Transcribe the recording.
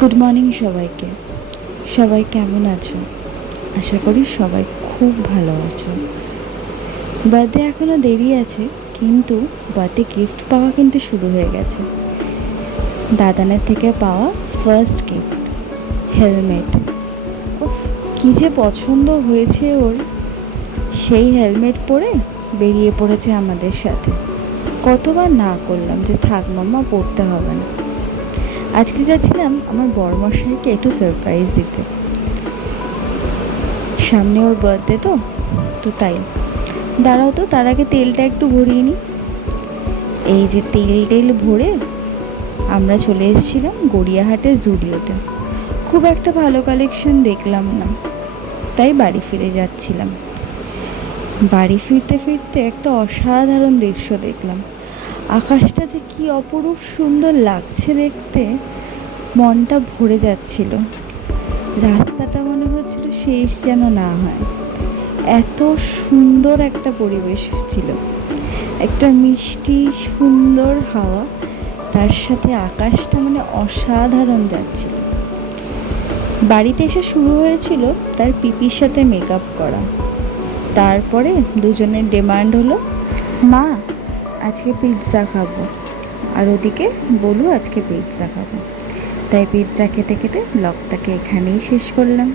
Good morning সবাইকে। সবাই কেমন আছো? আশা করি সবাই খুব ভালো আছো। বার্থডে এখনও দেরি আছে, কিন্তু বার্থডে গিফট পাওয়া কিন্তু শুরু হয়ে গেছে। দাদানের থেকে পাওয়া ফার্স্ট গিফট হেলমেট। উফ, কী যে পছন্দ হয়েছে ওর! সেই হেলমেট পরে বেরিয়ে পড়েছে আমাদের সাথে। কতবার না করলাম যে থাক মাম্মা, পড়তে হবে না। আজকে যাচ্ছিলাম আমার বড়মশাইকে একটু সারপ্রাইজ দিতে। সামনে ওর বার্থডে তো তাই। দাঁড়াও তো, তার আগে তেলটা একটু ভরিয়ে নিই। এই যে তেল ভরে আমরা চলে এসেছিলাম গড়িয়াহাটের জুডিওতে। খুব একটা ভালো কালেকশন দেখলাম না, তাই বাড়ি ফিরে যাচ্ছিলাম। বাড়ি ফিরতে ফিরতে একটা অসাধারণ দৃশ্য দেখলাম। আকাশটা যে কী অপরূপ সুন্দর লাগছে দেখতে, মনটা ভরে যাচ্ছিল। রাস্তাটা মনে হচ্ছিল শেষ যেন না হয়, এত সুন্দর একটা পরিবেশ ছিল। একটা মিষ্টি সুন্দর হাওয়া, তার সাথে আকাশটা মানে অসাধারণ যাচ্ছিল। বাড়িতে এসে শুরু হয়েছিল তার পিপির সাথে মেকআপ করা। তারপরে দুজনের ডিমান্ড হলো, মা আজকে পিৎজা খাবো, আর ওদিকে বলু আজকে পিৎজা খাবো। তাই পিৎজা খেতে খেতে ব্লগটাকে এখানেই শেষ করলাম।